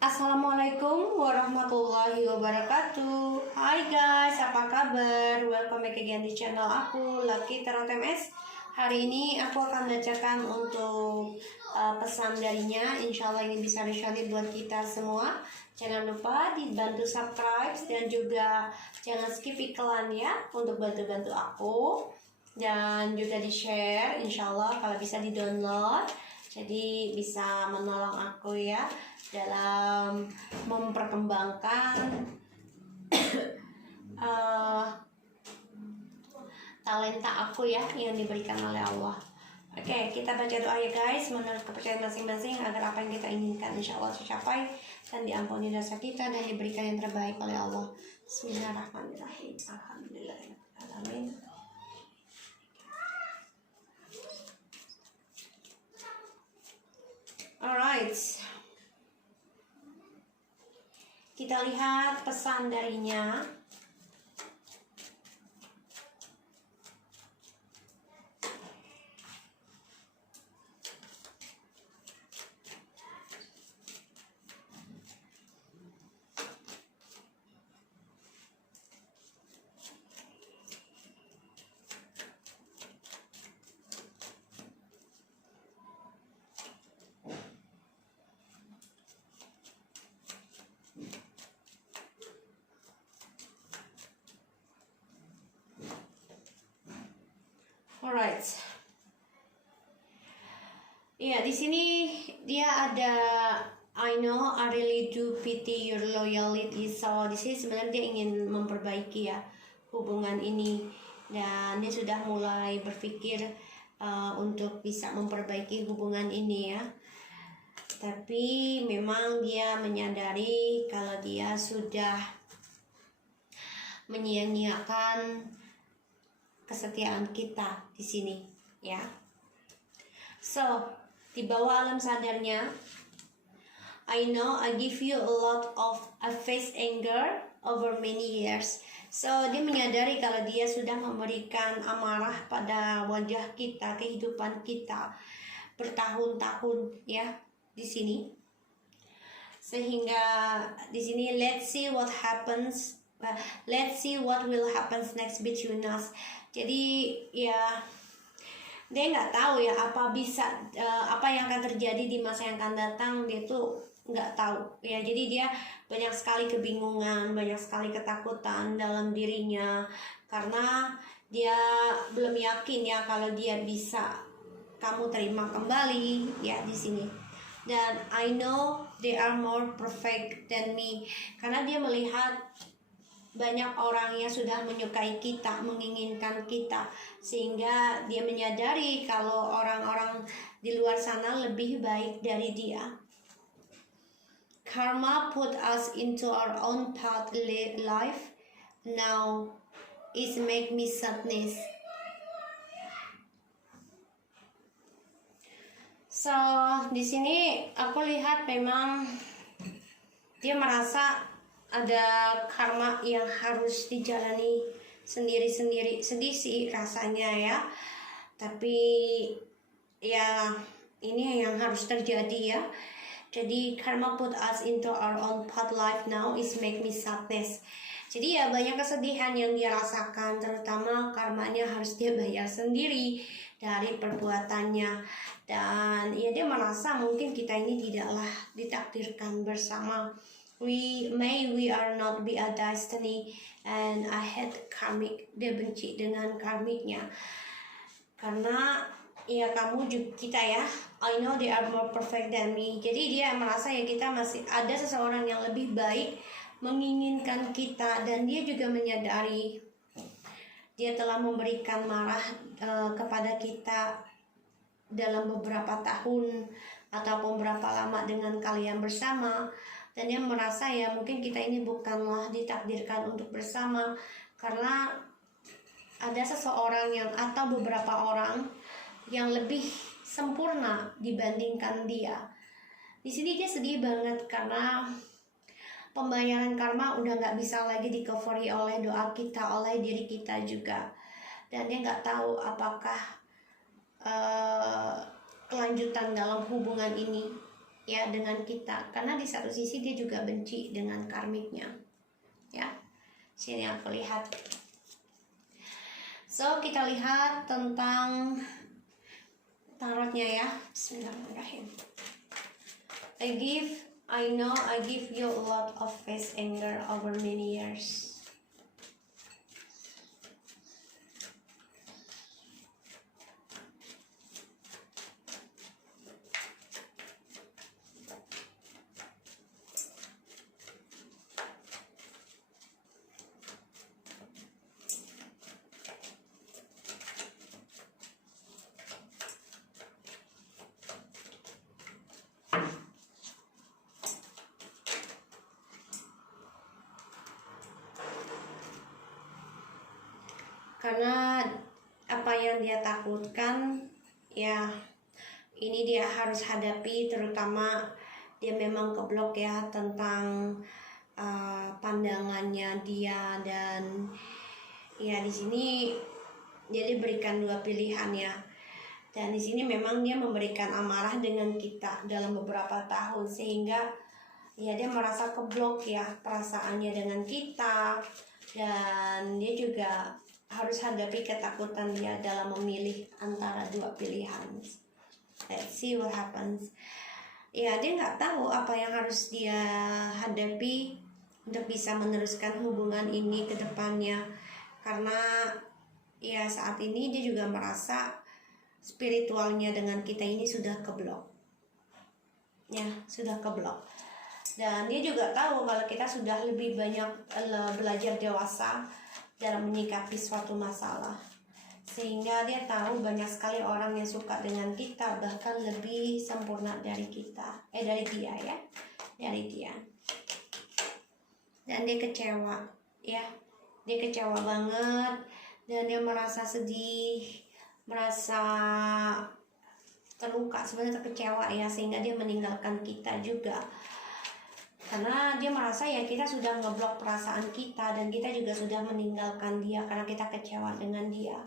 Assalamualaikum warahmatullahi wabarakatuh. Hai guys, apa kabar? Welcome back again di channel aku, Lucky Tarot MS. Hari ini aku akan bacakan untuk pesan darinya. Insya Allah ini bisa resonate buat kita semua. Jangan lupa dibantu subscribe dan juga jangan skip iklan ya, untuk bantu-bantu aku. Dan juga di share, insya Allah kalau bisa di download. Jadi bisa menolong aku ya dalam memperkembangkan talenta aku ya yang diberikan oleh Allah. Oke, kita baca doa ya guys, menurut kepercayaan masing-masing agar apa yang kita inginkan insya Allah tercapai dan diampuni dosa kita dan diberikan yang terbaik oleh Allah. Bismillahirrahmanirrahim. Alhamdulillahirrahmanirrahim. Alright, kita lihat pesan darinya. Alright. Ya, di sini dia ada I know I really do pity your loyalty. So di sini sebenarnya dia ingin memperbaiki ya hubungan ini dan dia sudah mulai berpikir untuk bisa memperbaiki hubungan ini ya. Tapi memang dia menyadari kalau dia sudah menyia-nyiakan kesetiaan kita di sini ya. So, di bawah alam sadarnya, I know I give you a lot of face anger over many years. So, dia menyadari kalau dia sudah memberikan amarah pada wajah kita, kehidupan kita bertahun-tahun ya di sini. Sehingga di sini let's see what happens. Let's see what will happen next between us. Jadi ya dia nggak tahu ya apa yang akan terjadi di masa yang akan datang. Dia tuh nggak tahu ya. Jadi dia banyak sekali kebingungan, banyak sekali ketakutan dalam dirinya karena dia belum yakin ya kalau dia bisa kamu terima kembali ya di sini. Dan I know they are more perfect than me, karena dia melihat banyak orang yang sudah menyukai kita, menginginkan kita, sehingga dia menyadari kalau orang-orang di luar sana lebih baik dari dia. Karma put us into our own path life. Now it make me sadness. So di sini aku lihat memang dia merasa ada karma yang harus dijalani sendiri-sendiri. Sedih sih rasanya ya, tapi ya ini yang harus terjadi ya. Jadi karma put us into our own path life now is make me sadness. Jadi ya banyak kesedihan yang dia rasakan, terutama karmanya harus dia bayar sendiri dari perbuatannya. Dan ya dia merasa mungkin kita ini tidaklah ditakdirkan bersama. We are not be a destiny, and I hate karmic. Dia benci dengan karmiknya karena ya kamu juga kita ya. I know they are more perfect than me. Jadi dia merasa ya kita masih ada seseorang yang lebih baik menginginkan kita, dan dia juga menyadari dia telah memberikan marah kepada kita dalam beberapa tahun ataupun berapa lama dengan kalian bersama. Dan dia merasa ya mungkin kita ini bukanlah ditakdirkan untuk bersama karena ada seseorang yang atau beberapa orang yang lebih sempurna dibandingkan dia. Di sini dia sedih banget karena pembayaran karma udah nggak bisa lagi di-covery oleh doa kita, oleh diri kita juga. Dan dia nggak tahu apakah kelanjutan dalam hubungan ini ya dengan kita, karena di satu sisi dia juga benci dengan karmiknya. Ya, sini aku lihat. So kita lihat tentang tarotnya ya. Bismillahirrahmanirrahim. I know I give you a lot of face anger over many years. Karena apa yang dia takutkan, ya ini dia harus hadapi, terutama dia memang keblok ya tentang pandangannya dia. Dan ya di sini dia diberikan dua pilihan ya. Dan di sini memang dia memberikan amarah dengan kita dalam beberapa tahun, sehingga ya dia merasa keblok ya perasaannya dengan kita. Dan dia juga harus hadapi ketakutan dia dalam memilih antara dua pilihan. Let's see what happens. Ya, dia nggak tahu apa yang harus dia hadapi untuk bisa meneruskan hubungan ini ke depannya. Karena ya saat ini dia juga merasa spiritualnya dengan kita ini sudah keblok. Ya, sudah keblok. Dan dia juga tahu kalau kita sudah lebih banyak belajar dewasa dalam menyikapi suatu masalah, sehingga dia tahu banyak sekali orang yang suka dengan kita, bahkan lebih sempurna dari kita, dari dia ya, dari dia. Dan dia kecewa ya, dia kecewa banget, dan dia merasa sedih, merasa terluka, sebenarnya kecewa ya, sehingga dia meninggalkan kita juga. Karena dia merasa ya kita sudah ngeblok perasaan kita, dan kita juga sudah meninggalkan dia karena kita kecewa dengan dia.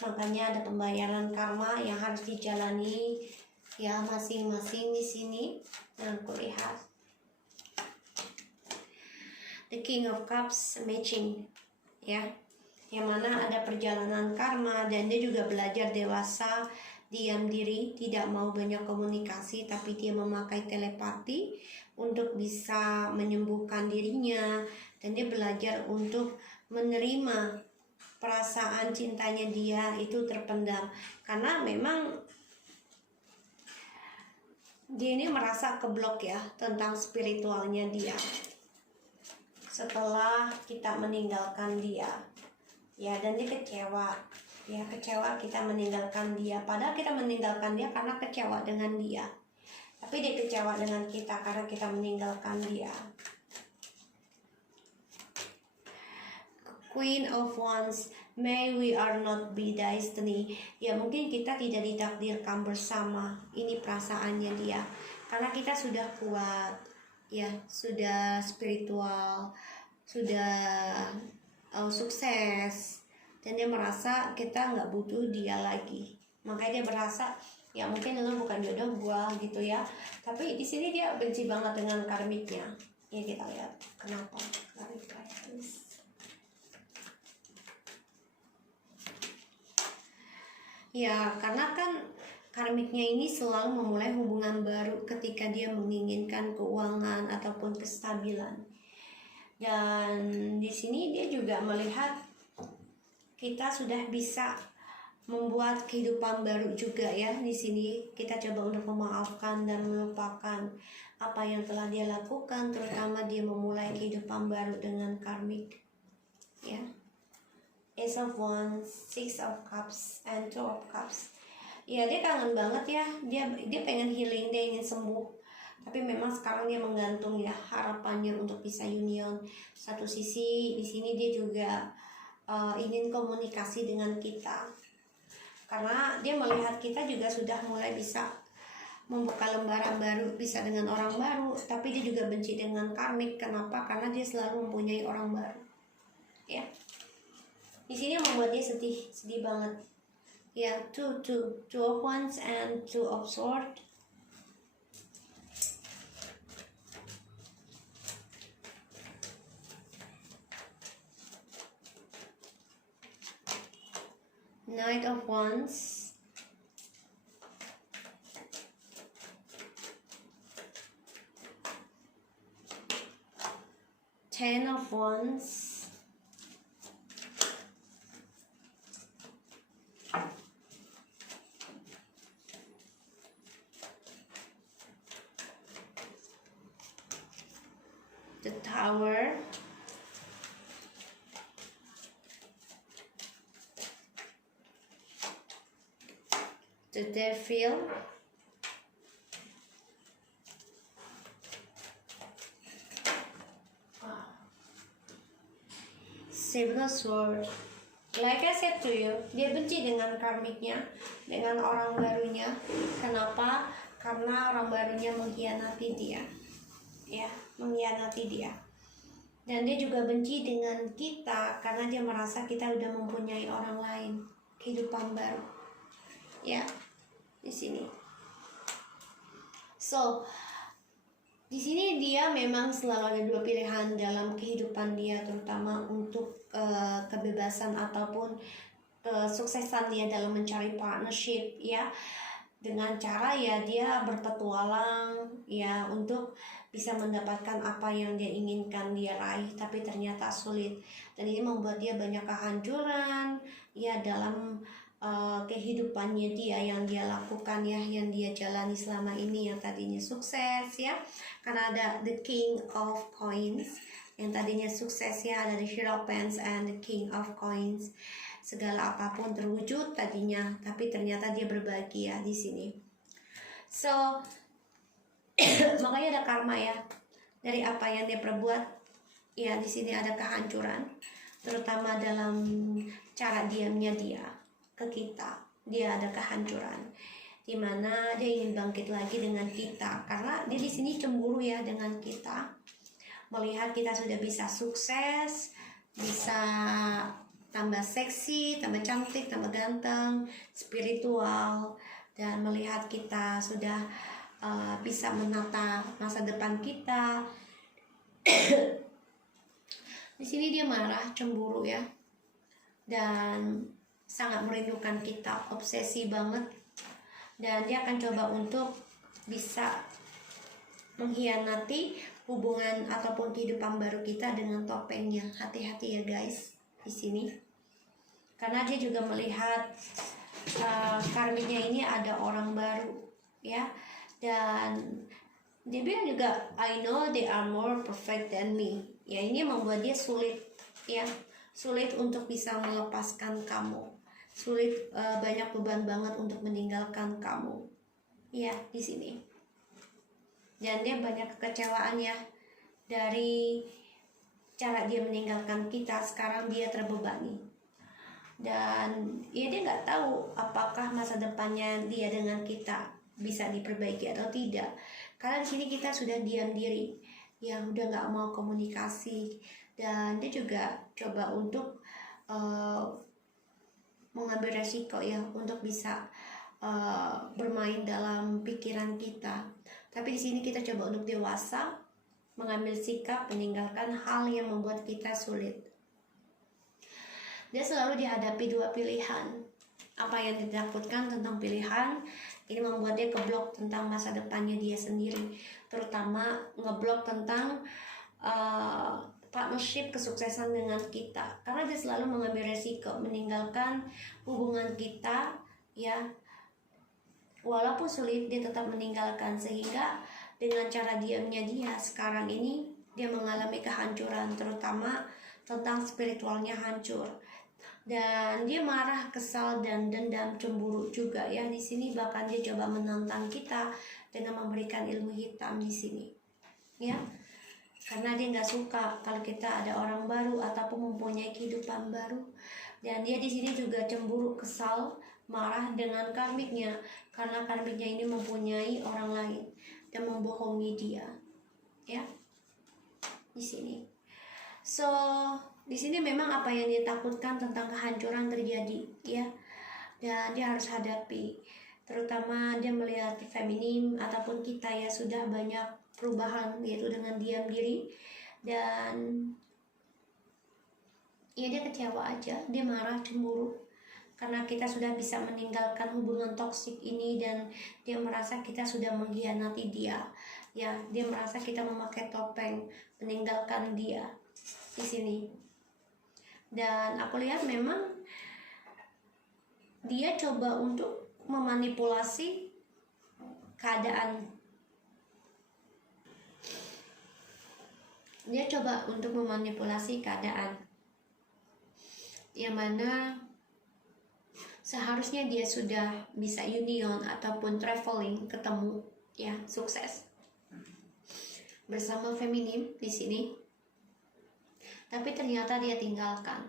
Makanya ada pembayaran karma yang harus dijalani ya masing-masing di sini. Yang aku lihat The King of Cups matching ya, yang mana ada perjalanan karma, dan dia juga belajar dewasa, diam diri, tidak mau banyak komunikasi, tapi dia memakai telepati untuk bisa menyembuhkan dirinya. Dan dia belajar untuk menerima perasaan cintanya dia itu terpendam, karena memang dia ini merasa keblok ya tentang spiritualnya dia setelah kita meninggalkan dia ya. Dan dia kecewa ya, kecewa kita meninggalkan dia, padahal kita meninggalkan dia karena kecewa dengan dia, tapi dia kecewa dengan kita karena kita meninggalkan dia. Queen of Wands, may we are not be destiny. Ya mungkin kita tidak ditakdirkan bersama. Ini perasaannya dia, karena kita sudah kuat ya, sudah spiritual, sudah sukses, dan dia merasa kita nggak butuh dia lagi. Makanya dia merasa ya mungkin lu bukan jodoh gua gitu ya. Tapi di sini dia benci banget dengan karmiknya. Ya kita lihat kenapa. Ya karena kan karmiknya ini selalu memulai hubungan baru ketika dia menginginkan keuangan ataupun kestabilan. Dan di sini dia juga melihat kita sudah bisa membuat kehidupan baru juga ya. Di sini kita coba untuk memaafkan dan melupakan apa yang telah dia lakukan, terutama dia memulai kehidupan baru dengan karmik. Ya. Ace of Wands, Six of Cups, and Two of Cups. Ya dia kangen banget ya. Dia pengen healing, dia ingin sembuh. Tapi memang sekarang dia menggantung ya harapannya untuk bisa union. Satu sisi di sini dia juga ingin komunikasi dengan kita, karena dia melihat kita juga sudah mulai bisa membuka lembaran baru, bisa dengan orang baru. Tapi dia juga benci dengan karmik. Kenapa? Karena dia selalu mempunyai orang baru. Ya, di sini yang membuat dia sedih banget. Ya, two of Wands and Two of Swords. Knight of Wands, Ten of Wands, the Tower, the Devil, Seven of Swords. Like I said to you, dia benci dengan karmiknya, dengan orang barunya. Kenapa? Karena orang barunya mengkhianati dia, ya, mengkhianati dia. Dan dia juga benci dengan kita karena dia merasa kita udah mempunyai orang lain, kehidupan baru, ya, di sini. So, di sini dia memang selalu ada dua pilihan dalam kehidupan dia, terutama untuk kebebasan ataupun kesuksesan dia dalam mencari partnership, ya, dengan cara ya dia berpetualang ya untuk bisa mendapatkan apa yang dia inginkan dia raih, tapi ternyata sulit, dan ini membuat dia banyak kehancuran ya dalam kehidupannya dia yang dia lakukan ya, yang dia jalani selama ini, yang tadinya sukses ya, karena ada the King of Coins yang tadinya sukses ya, ada the Hierophant and the King of Coins. Segala apapun terwujud tadinya, tapi ternyata dia berbahagia di sini. So makanya ada karma ya dari apa yang dia perbuat ya. Di sini ada kehancuran, terutama dalam cara diamnya dia ke kita. Dia ada kehancuran dimana dia ingin bangkit lagi dengan kita, karena dia di sini cemburu ya dengan kita, melihat kita sudah bisa sukses, bisa tambah seksi, tambah cantik, tambah ganteng, spiritual, dan melihat kita sudah bisa menata masa depan kita. Di sini dia marah, cemburu ya, dan sangat merindukan kita, obsesi banget, dan dia akan coba untuk bisa mengkhianati hubungan ataupun kehidupan baru kita dengan topengnya. Hati-hati ya guys di sini, karena dia juga melihat karmiknya ini ada orang baru ya, dan dia bilang juga I know they are more perfect than me ya. Ini membuat dia sulit ya, sulit untuk bisa melepaskan kamu, sulit, banyak beban banget untuk meninggalkan kamu ya di sini. Dan dia banyak kekecewaan ya dari cara dia meninggalkan kita. Sekarang dia terbebani, dan ya dia nggak tahu apakah masa depannya dia dengan kita bisa diperbaiki atau tidak, karena di sini kita sudah diam diri ya, udah nggak mau komunikasi, dan dia juga coba untuk mengambil resiko ya untuk bisa bermain dalam pikiran kita. Tapi di sini kita coba untuk dewasa, mengambil sikap, meninggalkan hal yang membuat kita sulit. Dia selalu dihadapi dua pilihan. Apa yang ditakutkan tentang pilihan ini membuat dia keblok tentang masa depannya dia sendiri, terutama ngeblok tentang partnership, kesuksesan dengan kita, karena dia selalu mengambil resiko meninggalkan hubungan kita ya. Walaupun sulit dia tetap meninggalkan, sehingga dengan cara diamnya dia sekarang ini dia mengalami kehancuran, terutama tentang spiritualnya hancur, dan dia marah, kesal, dan dendam, cemburu juga ya di sini. Bahkan dia coba menantang kita dengan memberikan ilmu hitam di sini ya, karena dia nggak suka kalau kita ada orang baru ataupun mempunyai kehidupan baru. Dan dia di sini juga cemburu, kesal, marah dengan karmiknya, karena karmiknya ini mempunyai orang lain dan membohongi dia ya di sini. So di sini memang apa yang dia takutkan tentang kehancuran terjadi ya, dan dia harus hadapi, terutama dia melihat feminim ataupun kita ya sudah banyak perubahan, yaitu dengan diam diri, dan ya dia kecewa aja, dia marah, cemburu, karena kita sudah bisa meninggalkan hubungan toksik ini, dan dia merasa kita sudah mengkhianati dia. Ya, dia merasa kita memakai topeng meninggalkan dia di sini. Dan aku lihat memang dia coba untuk memanipulasi keadaan. Dia coba untuk memanipulasi keadaan yang mana seharusnya dia sudah bisa union ataupun traveling, ketemu, ya, sukses bersama feminim di sini. Tapi ternyata dia tinggalkan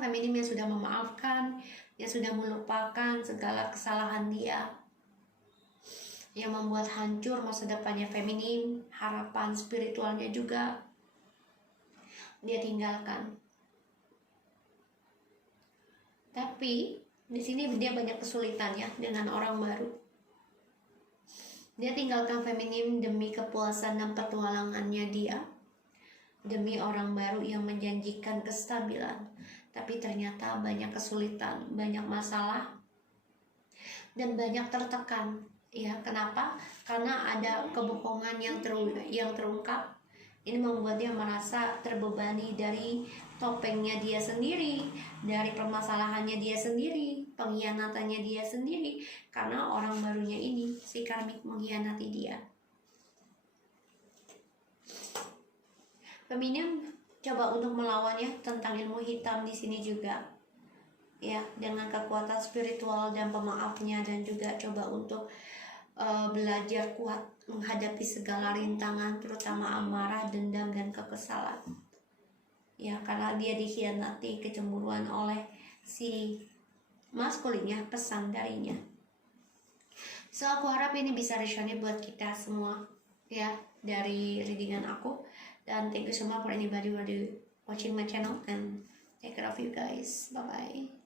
feminim yang sudah memaafkan, yang sudah melupakan segala kesalahan dia, yang membuat hancur masa depannya feminim, harapan spiritualnya juga dia tinggalkan. Tapi di sini dia banyak kesulitan ya dengan orang baru. Dia tinggalkan feminim demi kepuasan dan petualangannya dia, demi orang baru yang menjanjikan kestabilan. Tapi ternyata banyak kesulitan, banyak masalah, dan banyak tertekan. Ya, kenapa? Karena ada kebohongan yang terungkap. Ini membuat dia merasa terbebani dari topengnya dia sendiri, dari permasalahannya dia sendiri, pengkhianatannya dia sendiri, karena orang barunya ini, si karmik, mengkhianati dia. Feminim coba untuk melawannya tentang ilmu hitam di sini juga, ya, dengan kekuatan spiritual dan pemaafnya, dan juga coba untuk belajar kuat menghadapi segala rintangan, terutama amarah, dendam, dan kekesalan. Ya, karena dia dikhianati, kecemburuan oleh si maskulin, ya, pesan darinya. So, aku harap ini bisa resonate buat kita semua, ya, dari readingan aku. Dan thank you so much for anybody who watching my channel, and take care of you guys. Bye bye.